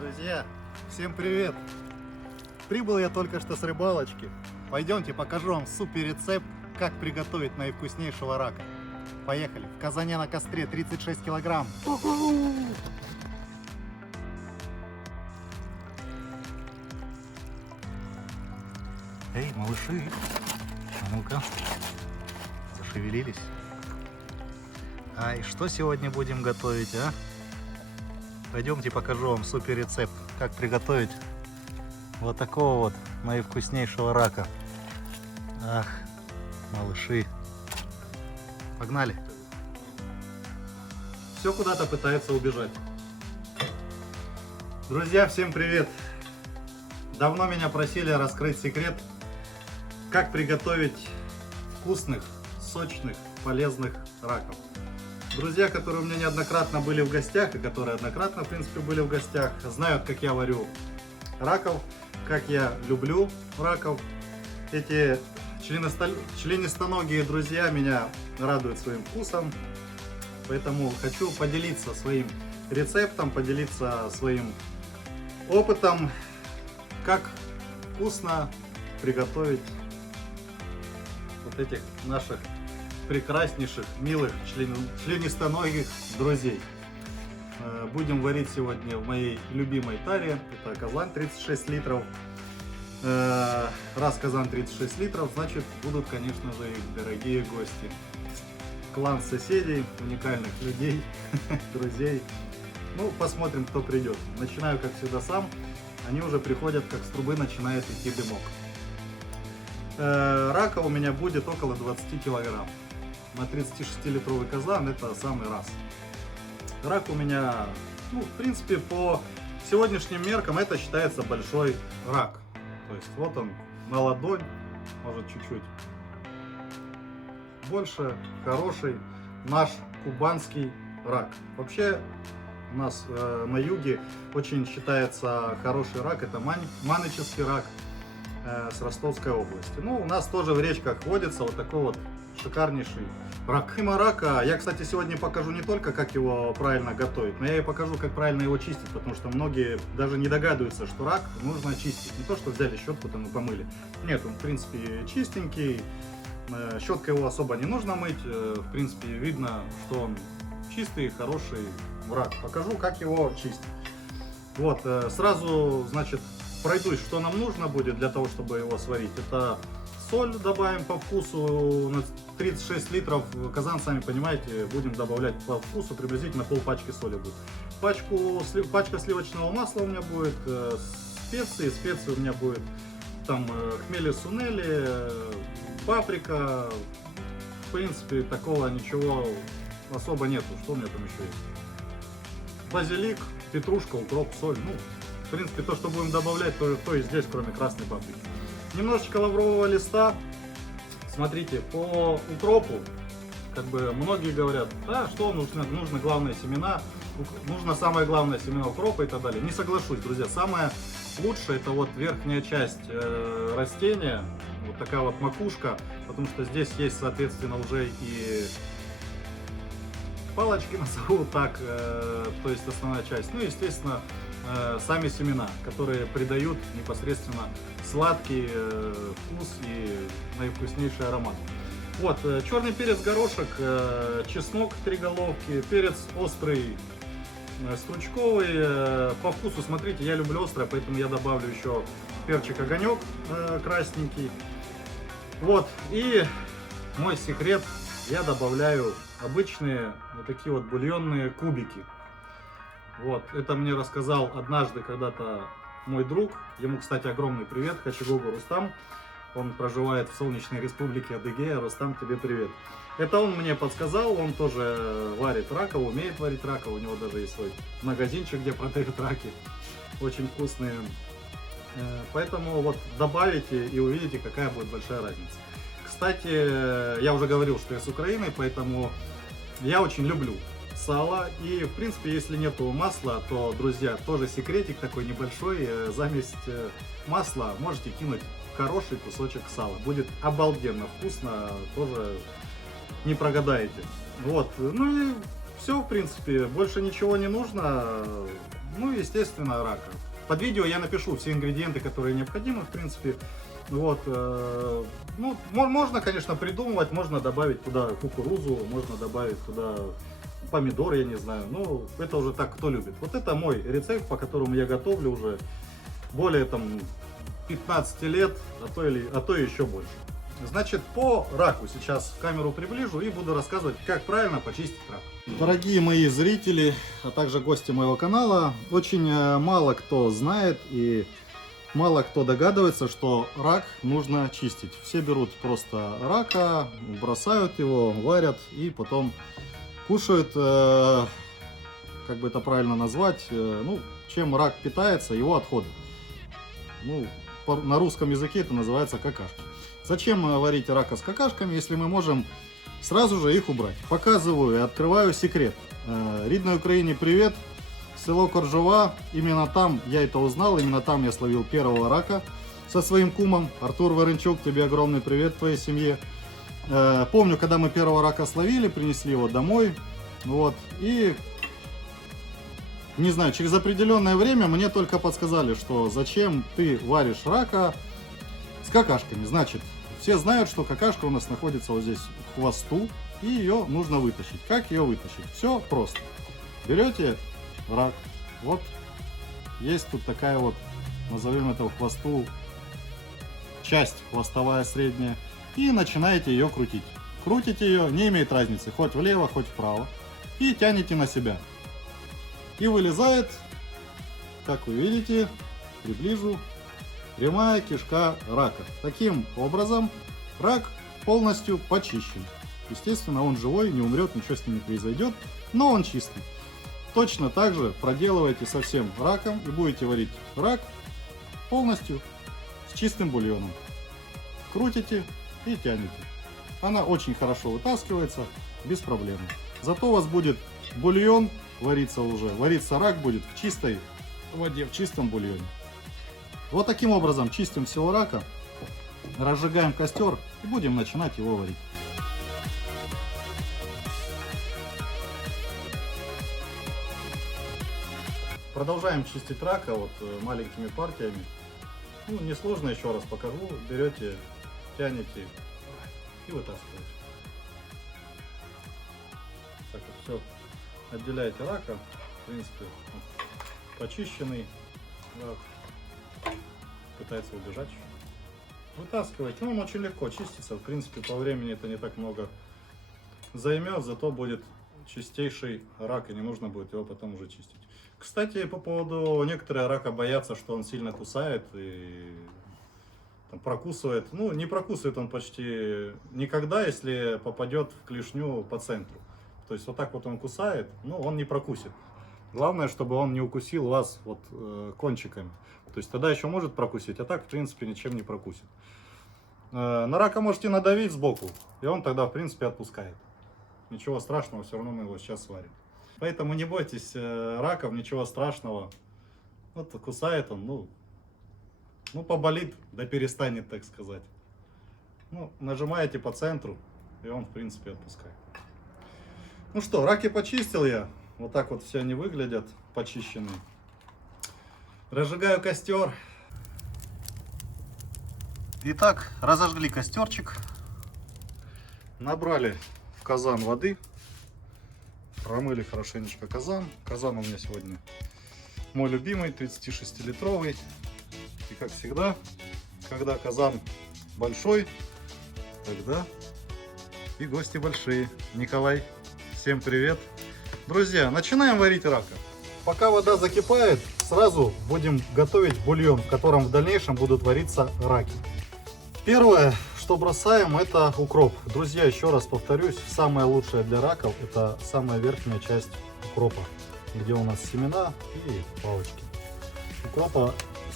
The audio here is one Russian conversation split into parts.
Друзья, всем привет! Прибыл я только что с рыбалочки. Пойдемте покажу вам супер рецепт, как приготовить наивкуснейшего рака. Поехали! В казане на костре 36 килограмм. Эй, малыши, а ну-ка, зашевелились. Ай, что сегодня будем готовить, а? Пойдемте покажу вам супер рецепт, как приготовить вот такого вот наивкуснейшего рака. Ах, малыши. Погнали. Все куда-то пытается убежать. Друзья, всем привет. Давно меня просили раскрыть секрет, как приготовить вкусных, сочных, полезных раков. Друзья, которые у меня неоднократно были в гостях, и которые однократно, в принципе, были в гостях, знают, как я варю раков, как я люблю раков. Эти членистоногие друзья меня радуют своим вкусом, поэтому хочу поделиться своим рецептом, поделиться своим опытом, как вкусно приготовить вот этих наших прекраснейших, милых, членистоногих друзей. Будем варить сегодня в моей любимой таре. Это казан 36 литров. Раз казан 36 литров, значит будут, конечно же, и дорогие гости. Клан соседей, уникальных людей, друзей. Ну, посмотрим, кто придет. Начинаю, как всегда, сам. Они уже приходят, как с трубы начинает идти дымок. Рака у меня будет около 20 килограмм. На 36-литровый казан это самый раз. Рак у меня, ну, в принципе, по сегодняшним меркам это считается большой рак. То есть вот он на ладонь, может чуть-чуть больше, хороший наш кубанский рак. Вообще у нас на юге очень считается хороший рак, это маноческий рак с Ростовской области. Ну, у нас тоже в речках водится вот такой вот шикарнейший рак. Помимо рака, я, кстати, сегодня покажу не только, как его правильно готовить, но я и покажу, как правильно его чистить, потому что многие даже не догадываются, что рак нужно чистить. Не то, что взяли щетку там и помыли. Нет, он, в принципе, чистенький. Щеткой его особо не нужно мыть. В принципе, видно, что он чистый, хороший рак. Покажу, как его чистить. Вот, сразу, значит, пройдусь, что нам нужно будет для того, чтобы его сварить. Это соль добавим по вкусу, на 36 литров казан, сами понимаете, будем добавлять по вкусу, приблизительно пол-пачки соли будет. Пачка сливочного масла у меня будет, специи у меня будет, там хмели сунели, паприка, в принципе, такого ничего особо нету. Что у меня там еще есть? Базилик, петрушка, укроп, соль, ну, в принципе, то, что будем добавлять, то и здесь, кроме красной паприки. Немножечко лаврового листа. Смотрите, по укропу, как бы многие говорят, да, что нужно главное семена, нужно самое главное семена укропа и так далее. Не соглашусь, друзья, самое лучшее это вот верхняя часть растения, вот такая вот макушка, потому что здесь есть, соответственно, уже и палочки, назову так, то есть основная часть, ну, естественно, сами семена, которые придают непосредственно сладкий вкус и наивкуснейший аромат. Вот, черный перец, горошек, чеснок 3 головки, перец острый, стручковый. По вкусу, смотрите, я люблю острое, поэтому я добавлю еще перчик огонек красненький. Вот, и мой секрет, я добавляю обычные вот такие вот бульонные кубики. Вот, это мне рассказал однажды когда-то мой друг, ему, кстати, огромный привет, Хачигогу Рустам, он проживает в солнечной республике Адыгея. Рустам, тебе привет. Это он мне подсказал, он тоже варит раков, умеет варить раков, у него даже есть свой магазинчик, где продают раки, очень вкусные, поэтому вот добавите и увидите, какая будет большая разница. Кстати, я уже говорил, что я с Украины, поэтому я очень люблю сало. И, в принципе, если нету масла, то, друзья, тоже секретик такой небольшой. Заместь масла можете кинуть хороший кусочек сала. Будет обалденно вкусно, тоже не прогадаете. Вот, ну и все, в принципе, больше ничего не нужно. Ну и, естественно, рака. Под видео я напишу все ингредиенты, которые необходимы, в принципе. Вот, ну, можно, конечно, придумывать, можно добавить туда кукурузу, можно добавить туда помидор, я не знаю, ну, это уже так, кто любит. Вот это мой рецепт, по которому я готовлю уже более там 15 лет, а то и еще больше. Значит, по раку сейчас камеру приближу и буду рассказывать, как правильно почистить рак. Дорогие мои зрители, а также гости моего канала, очень мало кто знает и мало кто догадывается, что рак нужно чистить. Все берут просто рака, бросают его, варят и потом кушают, как бы это правильно назвать, ну, чем рак питается, его отходы. Ну, на русском языке это называется какашки. Зачем варить рака с какашками, если мы можем сразу же их убрать? Показываю и открываю секрет. Рідной Украине привет! Село Коржова, именно там я это узнал, именно там я словил первого рака со своим кумом. Артур Варенчук, тебе огромный привет, твоей семье. Помню, когда мы первого рака словили, принесли его домой, вот, и, не знаю, через определенное время мне только подсказали, что зачем ты варишь рака с какашками. Значит, все знают, что какашка у нас находится вот здесь в хвосту, и ее нужно вытащить. Как ее вытащить? Все просто. Берете рак, вот, есть тут такая вот, назовем это в хвосту, часть хвостовая средняя, и начинаете ее крутить. Крутите ее, не имеет разницы, хоть влево, хоть вправо, и тянете на себя. И вылезает, как вы видите, приближу, прямая кишка рака. Таким образом, рак полностью почищен. Естественно, он живой, не умрет, ничего с ним не произойдет, но он чистый. Точно так же проделывайте со всем раком и будете варить рак полностью с чистым бульоном. Крутите и тянете. Она очень хорошо вытаскивается, без проблем. Зато у вас будет бульон вариться уже. Вариться рак будет в чистой воде, в чистом бульоне. Вот таким образом чистим всего рака, разжигаем костер и будем начинать его варить. Продолжаем чистить рака вот маленькими партиями. Ну, несложно, еще раз покажу. Берете, тянете и вытаскиваете. Так вот, все. Отделяете рака. В принципе, почищенный рак. Пытается убежать. Вытаскиваете. Ну, он очень легко чистится. В принципе, по времени это не так много займет. Зато будет чистейший рак, и не нужно будет его потом уже чистить. Кстати, по поводу, некоторые рака боятся, что он сильно кусает и там, прокусывает. Ну, не прокусывает он почти никогда, если попадет в клешню по центру. То есть вот так вот он кусает, но он не прокусит. Главное, чтобы он не укусил вас вот кончиками. То есть тогда еще может прокусить, а так в принципе ничем не прокусит. На рака можете надавить сбоку, и он тогда в принципе отпускает. Ничего страшного, все равно мы его сейчас сварим. Поэтому не бойтесь раков, ничего страшного. Вот кусает он, ну поболит, да перестанет, так сказать. Ну, нажимаете по центру, и он в принципе отпускает. Ну что, раки почистил я. Вот так вот все они выглядят, почищенные. Разжигаю костер. Итак, разожгли костерчик. Набрали в казан воды. Промыли хорошенечко казан. Казан у меня сегодня мой любимый, 36-литровый. И как всегда, когда казан большой, тогда и гости большие. Николай, всем привет. Друзья, начинаем варить рака. Пока вода закипает, сразу будем готовить бульон, в котором в дальнейшем будут вариться раки. Первое, что бросаем, это укроп. Друзья, еще раз повторюсь, самое лучшее для раков это самая верхняя часть укропа, где у нас семена и палочки.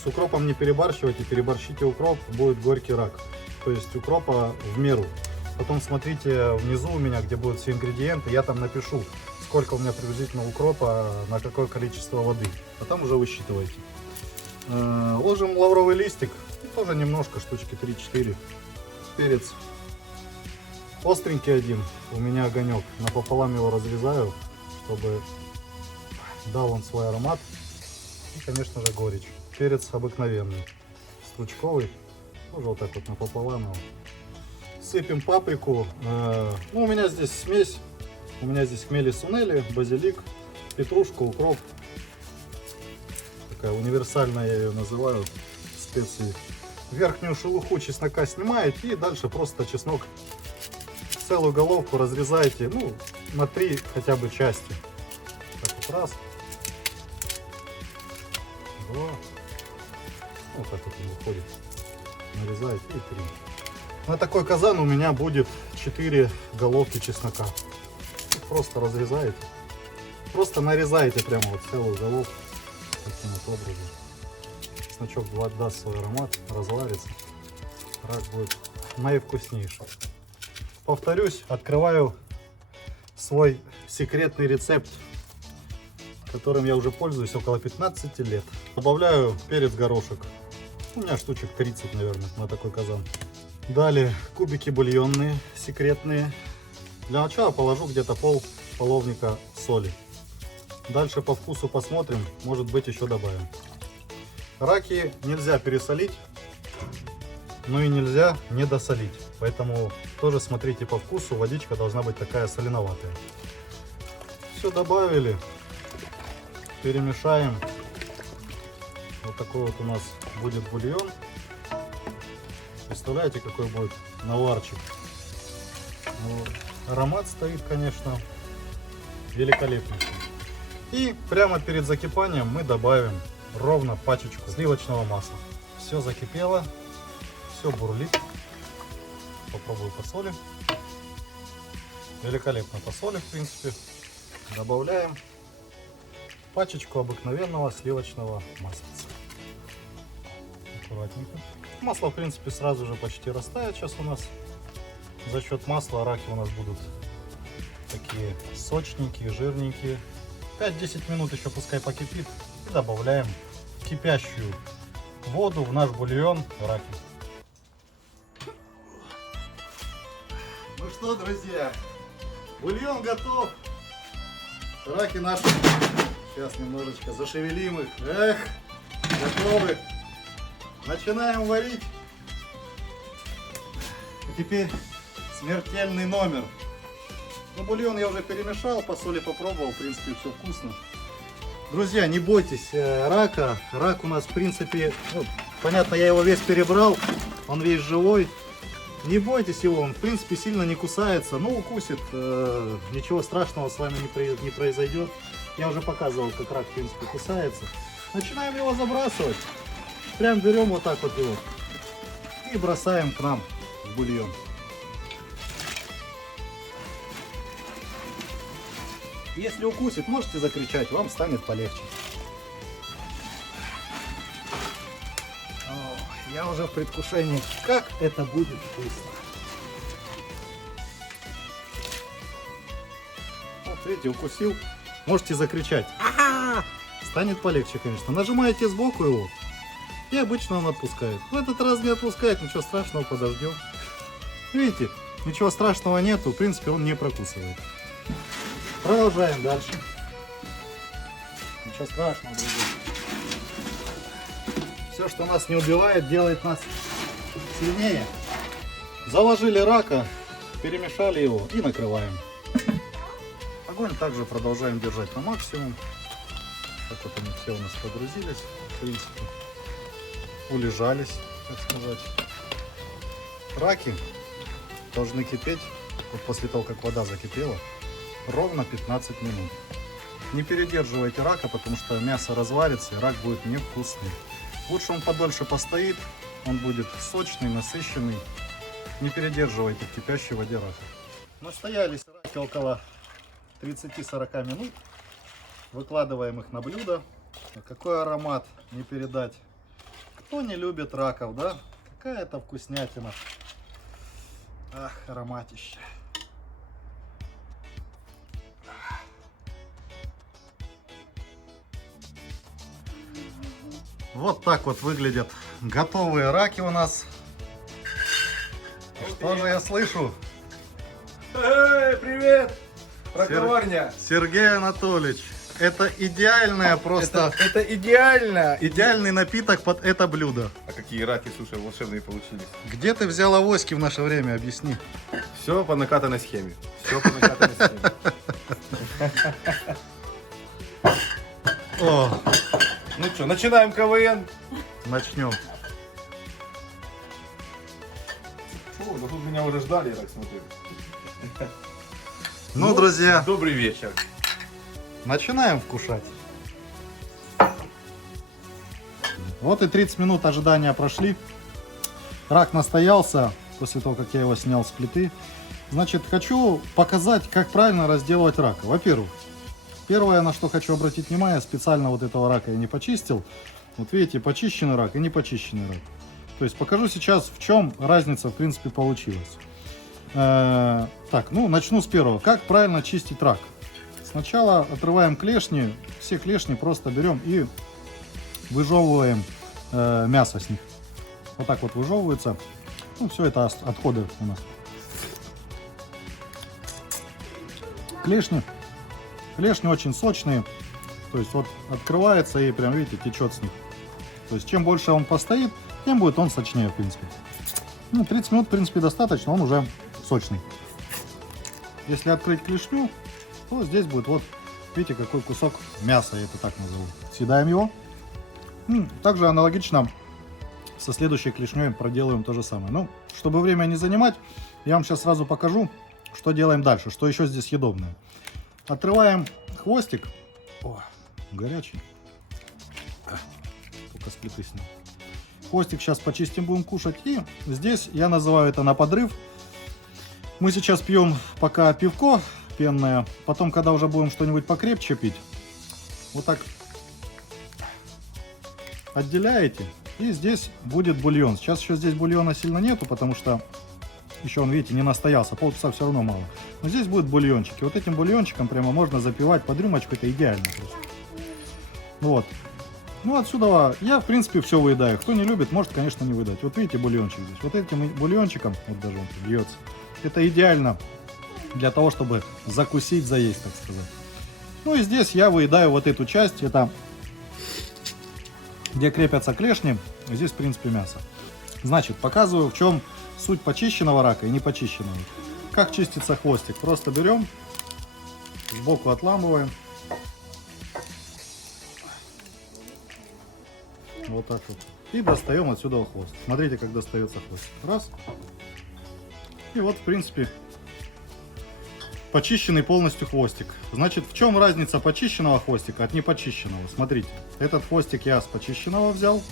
С укропом не перебарщивайте, переборщите укроп, будет горький рак. То есть укропа в меру. Потом смотрите внизу у меня, где будут все ингредиенты, я там напишу, сколько у меня приблизительно укропа, на какое количество воды. А там уже высчитывайте. Ложим лавровый листик, тоже немножко, штучки 3-4. Перец остренький один, у меня огонек, напополам его разрезаю, чтобы дал он свой аромат. И, конечно же, горечь. Перец обыкновенный, стручковый, тоже вот так вот напополам его. Сыпем паприку. Ну, у меня здесь смесь. У меня здесь хмели сунели, базилик, петрушка, укроп. Такая универсальная, я ее называю, специи. Верхнюю шелуху чеснока снимаете и дальше просто чеснок целую головку разрезаете, ну, на 3 хотя бы части. Так вот раз. 2. Вот так вот он выходит. Нарезаете и 3. На такой казан у меня будет 4 головки чеснока. Просто разрезаете. Просто нарезаете прямо вот целую головку. Таким вот образом. Чесночок даст свой аромат, разварится. Рак будет наивкуснейший. Повторюсь, открываю свой секретный рецепт, которым я уже пользуюсь около 15 лет. Добавляю перец горошек. У меня штучек 30, наверное, на такой казан. Далее кубики бульонные, секретные. Для начала положу где-то половника соли. Дальше по вкусу посмотрим, может быть еще добавим. Раки нельзя пересолить, но и нельзя недосолить. Поэтому тоже смотрите по вкусу, водичка должна быть такая соленоватая. Все добавили, перемешаем. Вот такой вот у нас будет бульон. Представляете, какой будет наварчик. Ну, аромат стоит, конечно, великолепный. И прямо перед закипанием мы добавим ровно пачечку сливочного масла. Все закипело, все бурлит. Попробую по соли. Великолепно по соли, в принципе. Добавляем пачечку обыкновенного сливочного масла. Аккуратненько. Масло, в принципе, сразу же почти растает сейчас у нас. За счет масла раки у нас будут такие сочненькие, жирненькие. 5-10 минут еще пускай покипит. И добавляем кипящую воду в наш бульон раки. Ну что, друзья, бульон готов. Раки наши. Сейчас немножечко зашевелим их. Эх, готовы. Начинаем варить. И теперь смертельный номер. Ну, бульон я уже перемешал, по соли попробовал, в принципе, все вкусно. Друзья, не бойтесь рака. Рак у нас, в принципе, ну, понятно, я его весь перебрал, он весь живой. Не бойтесь его, он, в принципе, сильно не кусается. Ну, укусит, ничего страшного с вами не произойдет. Я уже показывал, как рак, в принципе, кусается. Начинаем его забрасывать. Прям берем вот так вот его и бросаем к нам в бульон. Если укусит, можете закричать, вам станет полегче. О, я уже в предвкушении, как это будет вкусно. Вот видите, укусил, можете закричать. Ага! Станет полегче, конечно. Нажимаете сбоку его, и обычно он отпускает. В этот раз не отпускает, ничего страшного, подождем. Видите, ничего страшного нету, в принципе, он не прокусывает. Продолжаем дальше. Ничего страшного, друзья. Все, что нас не убивает, делает нас сильнее. Заложили рака, перемешали его и накрываем. Огонь также продолжаем держать на максимум. Так вот они все у нас погрузились, в принципе, улежались, так сказать. Раки должны кипеть, вот после того, как вода закипела, ровно 15 минут. Не передерживайте рака, потому что мясо разварится и рак будет невкусный. Лучше он подольше постоит, он будет сочный, насыщенный. Не передерживайте в кипящей воде рака. Настоялись раки около 30-40 минут. Выкладываем их на блюдо. Какой аромат не передать. Кто не любит раков, да? Какая-то вкуснятина. Ах, ароматище. Вот так вот выглядят готовые раки у нас. Что же я слышу? Эй, привет! Раковарня! Сергей Анатольевич, Это идеальное просто... Это идеально! Идеальный напиток под это блюдо. А какие раки, слушай, волшебные получились. Где ты взял авоськи в наше время, объясни. Все по накатанной схеме. Все по накатанной схеме. О, Ну что, начинаем КВН. начнем. О, да тут меня уже ждали, я так смотрю. Ну, друзья, Добрый вечер. начинаем вкушать. Вот и 30 минут ожидания прошли. Рак настоялся после того, как я его снял с плиты. Значит, хочу показать, как правильно разделывать рака. Во-первых, первое, на что хочу обратить внимание, специально вот этого рака я не почистил. Вот видите, почищенный рак и не почищенный рак. То есть покажу сейчас, в чем разница, в принципе, получилась. Так, ну, начну с первого. Как правильно чистить рак? Сначала отрываем клешни, все клешни просто берем и выжевываем мясо с них. Вот так вот выжевывается. Ну, все это отходы у нас. Клешни очень сочные. То есть вот открывается и прям, видите, течет с них. То есть чем больше он постоит, тем будет он сочнее, в принципе. Ну, 30 минут, в принципе, достаточно, он уже сочный. Если открыть клешню, то здесь будет вот, видите, какой кусок мяса, я это так назову. Съедаем его. Также аналогично со следующей клешней проделаем то же самое. Ну, чтобы время не занимать, я вам сейчас сразу покажу, что делаем дальше, что еще здесь съедобное. Отрываем хвостик. О, горячий. Только с плиты снял. Хвостик сейчас почистим, будем кушать. И здесь я называю это на подрыв. Мы сейчас пьем пока пивко пенное. Потом, когда уже будем что-нибудь покрепче пить, вот так отделяете. И здесь будет бульон. Сейчас еще здесь бульона сильно нету, потому что еще он, видите, не настоялся. Полчаса все равно мало. Но здесь будет бульончик. И вот этим бульончиком прямо можно запивать под рюмочку. Это идеально просто. Вот. Ну, отсюда я, в принципе, все выедаю. Кто не любит, может, конечно, не выдать. Вот видите, бульончик здесь. Вот этим бульончиком, вот даже он бьется. Это идеально для того, чтобы закусить, заесть, так сказать. Ну и здесь я выедаю вот эту часть. Это где крепятся клешни. Здесь, в принципе, мясо. Значит, показываю, в чем суть почищенного рака и не почищенного. Как чистится хвостик. Просто берем, сбоку отламываем. Вот так вот. И достаем отсюда хвост. Смотрите, как достается хвост. Раз. И вот, в принципе, почищенный полностью хвостик. Значит, в чем разница почищенного хвостика от непочищенного? Смотрите, этот хвостик я с почищенного взял.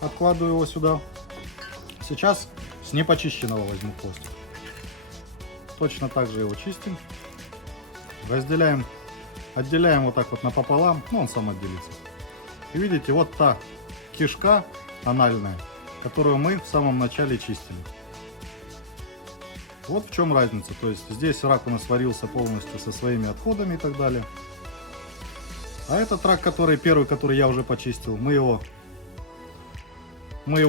Откладываю его сюда. Сейчас с непочищенного возьму хвостик. Точно так же его чистим. Разделяем, отделяем вот так вот напополам. Ну, он сам отделится. И видите, вот та кишка анальная, которую мы в самом начале чистили. Вот в чем разница. То есть здесь рак у нас варился полностью со своими отходами и так далее. А этот рак, первый, который я уже почистил, мы его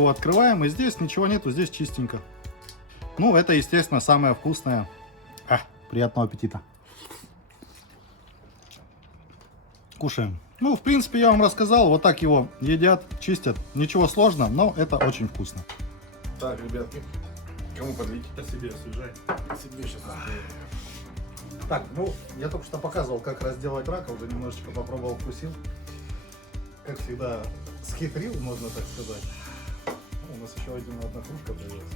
открываем, и здесь ничего нету, здесь чистенько. Ну, это, естественно, самое вкусное. Приятного аппетита. Кушаем. Ну, в принципе, я вам рассказал, вот так его едят, чистят. Ничего сложного, но это очень вкусно. Так, ребятки, кому подлить? Себе освежай. Себе сейчас. Так, ну, я только что показывал, как разделать рака, уже немножечко попробовал, вкусил. Как всегда, схитрил, можно так сказать. Ну, у нас еще одна кружка появилась.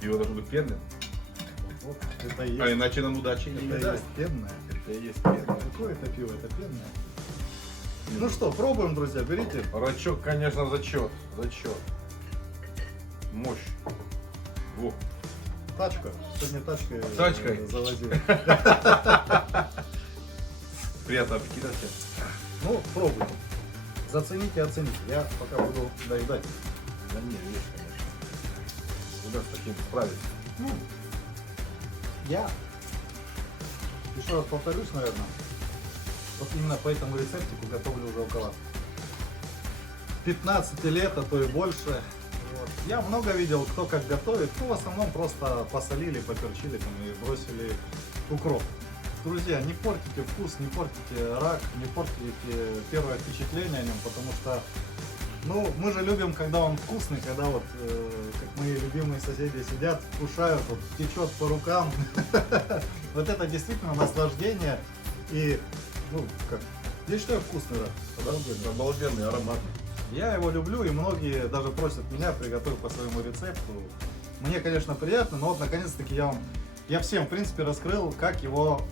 Пиво должно быть пенное. Вот, это и есть. А иначе нам удачи не Это и даст. есть пенное. Это и есть пенное. Какое это пиво? Это пенное. Ну что, пробуем, друзья, берите. Рачок, конечно, зачет. Зачет. Мощь. Во. Тачка. Сегодня тачкой Тачкой. завозил. Приятного аппетита всем. Ну, пробуйте. Зацените, оцените. Я пока буду доедать. Да не, видишь, конечно. Куда с таким справиться? Ну, я еще раз повторюсь, наверное, вот именно по этому рецептику готовлю уже около 15 лет, а то и больше. Вот. Я много видел, кто как готовит. Ну, в основном просто посолили, поперчили там, и бросили укроп. Друзья, не портите вкус, не портите рак, не портите первое впечатление о нем, потому что, ну, мы же любим, когда он вкусный, когда вот, как мои любимые соседи сидят, кушают, вот, течет по рукам. Вот это действительно наслаждение и, ну, как, я считаю, вкусный рак. Обалденный, ароматный. Я его люблю, и многие даже просят меня приготовить по своему рецепту. Мне, конечно, приятно, но вот наконец-таки я всем, в принципе, раскрыл, как его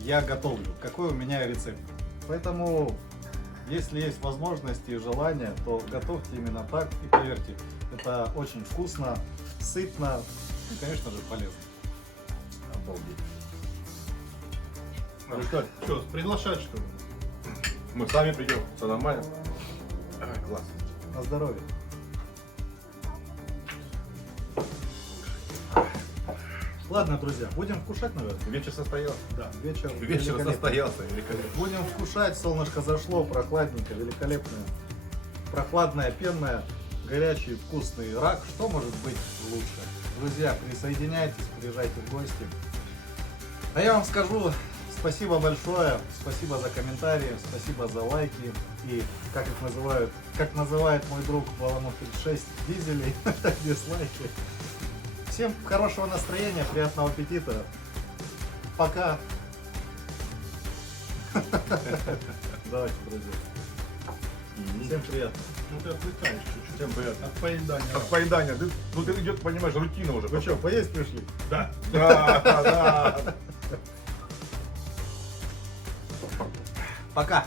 я готовлю, какой у меня рецепт. Поэтому, если есть возможности и желание, то готовьте именно так, и поверьте, это очень вкусно, сытно и, конечно же, полезно. Обалдеть. Ну что, приглашать что ли? Мы сами придем, все нормально. Класс. На здоровье. Ладно, друзья, будем вкушать, наверное. Вечер состоялся. Да. Вечер Вечер великолепный. состоялся, великолепно. Будем вкушать, солнышко зашло, прохладненько, великолепное. Прохладное, пенное, горячий, вкусный рак. Что может быть лучше? Друзья, присоединяйтесь, приезжайте в гости. А я вам скажу спасибо большое, спасибо за комментарии, спасибо за лайки и, как их называют, как называет мой друг Баламут 6 дизелей, дизлайки. Всем хорошего настроения, приятного аппетита. Пока. Давайте, друзья. Всем приятно. Ну ты отвлекаешь чуть-чуть. Всем приятно. От поедания. От поедания. Тут идет, понимаешь, рутина уже. Вы что, поесть пришли? Да. Да. Пока.